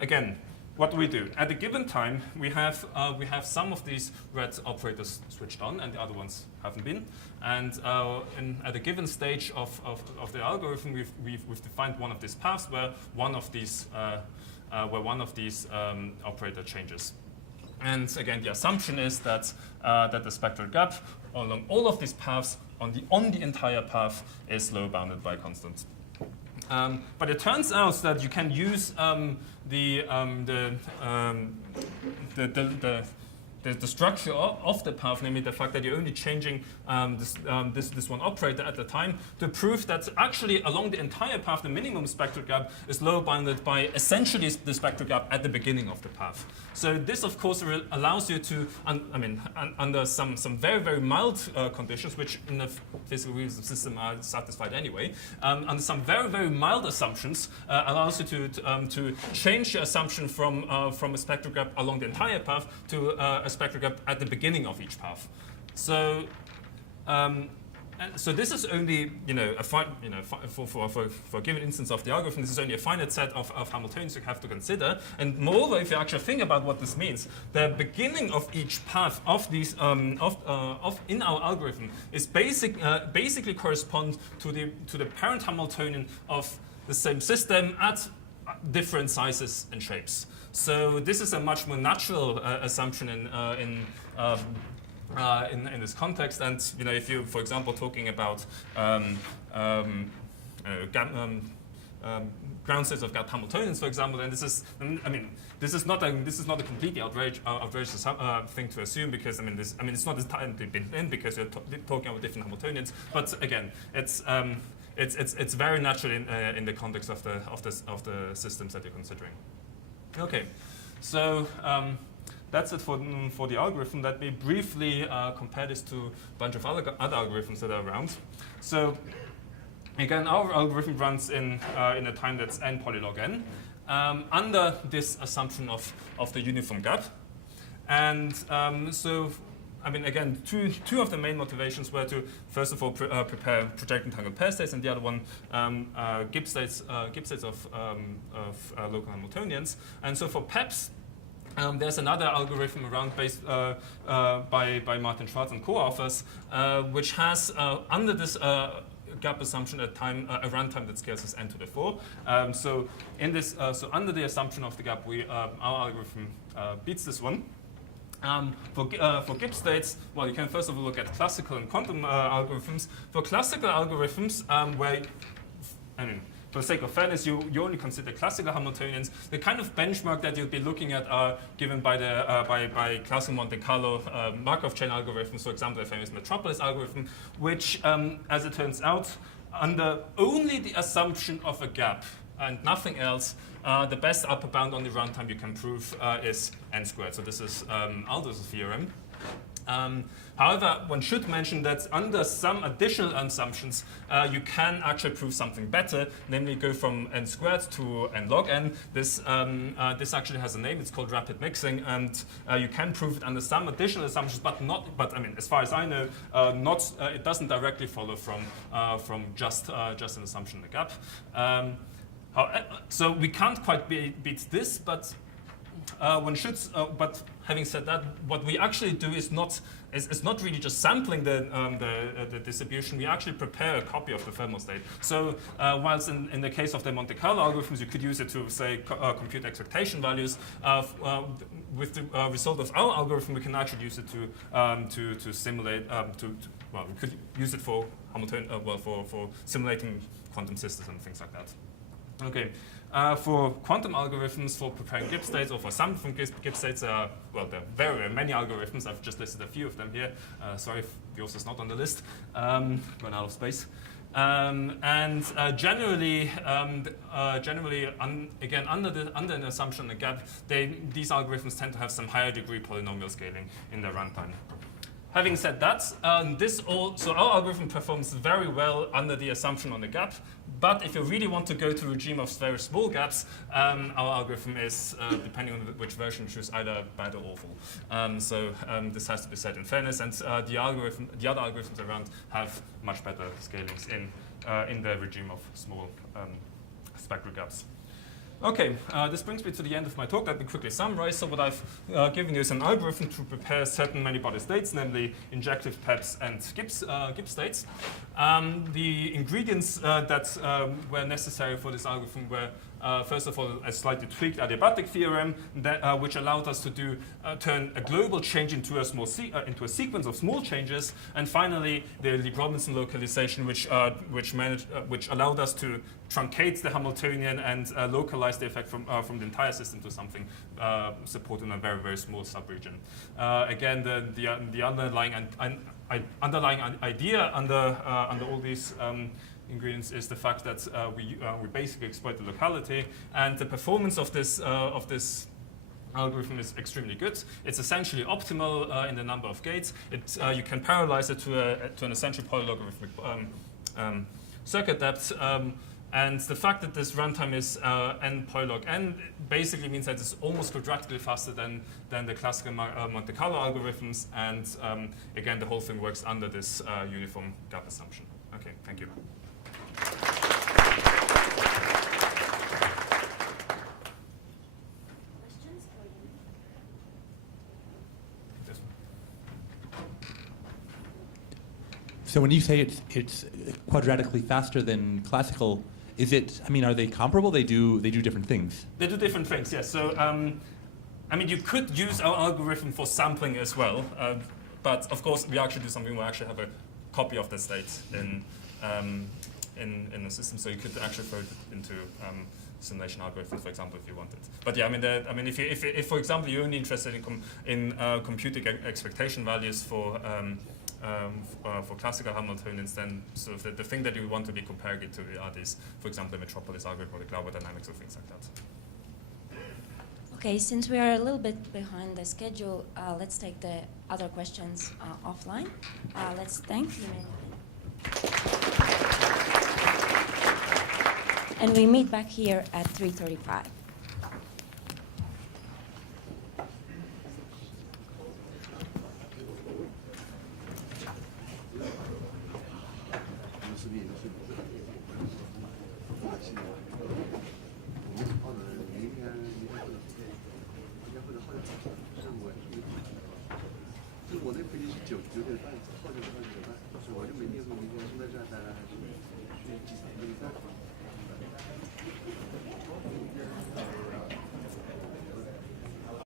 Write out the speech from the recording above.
again, what do we do? At a given time, we have some of these red operators switched on, and the other ones haven't been. And at a given stage of the algorithm, we've defined one of these paths where one of these operator changes. And again, the assumption is that the spectral gap along all of these paths on the entire path is lower bounded by constant. But it turns out that you can use the structure of the path, namely the fact that you're only changing this one operator at the time, to prove that actually along the entire path, the minimum spectral gap is lower bounded by essentially the spectral gap at the beginning of the path. So this, of course, allows you to, under some very, very mild conditions, which in the physical realism system are satisfied anyway, under some very, very mild assumptions, allows you to change your assumption from a spectral gap along the entire path to a spectral gap at the beginning of each path. So, so this is only, for a given instance of the algorithm, this is only a finite set of Hamiltonians you have to consider. And moreover, if you actually think about what this means, the beginning of each path of these in our algorithm is basically correspond to the parent Hamiltonian of the same system at different sizes and shapes. So this is a much more natural assumption in this context. And if you, for example, talking about ground states of gap Hamiltonians, for example, then this is not a completely outrageous thing to assume, because it's not entirely built in because you're talking about different Hamiltonians. But again, it's very natural in the context of the systems that you're considering. Okay, so that's it for the algorithm. Let me briefly compare this to a bunch of other algorithms that are around. So again, our algorithm runs in a time that's n polylog n, under this assumption of the uniform gap. And so, again, two of the main motivations were to, first of all, prepare project entangled pair states, and the other one, Gibbs states of local Hamiltonians. And so for PEPS, there's another algorithm around based by Martin Schwarz and co-authors, which has under this gap assumption a runtime that scales as n to the 4. So in this, so under the assumption of the gap, our algorithm beats this one. For Gibbs states, well, you can first of all look at classical and quantum algorithms. For classical algorithms, for the sake of fairness, you only consider classical Hamiltonians. The kind of benchmark that you'll be looking at are given by the by classical Monte-Carlo Markov Chain algorithms, for example, the famous Metropolis algorithm, which, as it turns out, under only the assumption of a gap and nothing else, the best upper bound on the runtime you can prove is n squared. So this is Aldous' theorem. However, one should mention that under some additional assumptions, you can actually prove something better, namely go from n squared to n log n. This actually has a name. It's called rapid mixing, and you can prove it under some additional assumptions, but as far as I know, it doesn't directly follow from just an assumption in the gap. So we can't quite beat this, but one should. But having said that, what we actually do is not really just sampling the distribution. We actually prepare a copy of the thermal state. So whilst in the case of the Monte-Carlo algorithms, you could use it to say compute expectation values. With the result of our algorithm, we can actually use it to simulate. Well, we could use it for for simulating quantum systems and things like that. Okay, for quantum algorithms, for preparing Gibbs states, or for some from Gibbs states, there are very, very many algorithms. I've just listed a few of them here. Sorry if yours is not on the list. Run out of space. Generally, again, under an assumption of a gap, these algorithms tend to have some higher degree polynomial scaling in their runtime. Having said that, so our algorithm performs very well under the assumption on the gap. But if you really want to go to a regime of very small gaps, our algorithm is, depending on which version you choose, either bad or awful. So this has to be said in fairness. And the other algorithms around have much better scalings in the regime of small spectral gaps. Okay, this brings me to the end of my talk. Let me quickly summarize. So what I've given you is an algorithm to prepare certain many-body states, namely injective, PEPS, and Gibbs states. The ingredients that were necessary for this algorithm were, first of all, a slightly tweaked adiabatic theorem that, which allowed us to turn a global change into a into a sequence of small changes, and finally the Lieb-Robinson localization, which allowed us to truncate the Hamiltonian and localize the effect from the entire system to something supported in a very, very small subregion. Again, the underlying idea under all these ingredients is the fact that we basically exploit the locality, and the performance of this algorithm is extremely good. It's essentially optimal in the number of gates. You can parallelize it to an essential polylogarithmic circuit depth. And the fact that this runtime is n polylog n basically means that it's almost quadratically faster than the classical Monte-Carlo algorithms. And again, the whole thing works under this uniform gap assumption. Okay, thank you. Questions? So when you say it's quadratically faster than classical, is it? I mean, are they comparable? They do different things. They do different things, yes. So I mean, you could use our algorithm for sampling as well, but of course we actually do something where we actually have a copy of the state in the system, so you could actually throw it into simulation algorithms, for example, if you wanted. But yeah, I mean, if for example you're only interested in computing expectation values for classical Hamiltonians, then sort of the thing that you want to be comparing it to are these, for example, the Metropolis algorithm or the Glauber dynamics or things like that. Okay, since we are a little bit behind the schedule, let's take the other questions offline. Let's thank Yimin. And we meet back here at 3:35.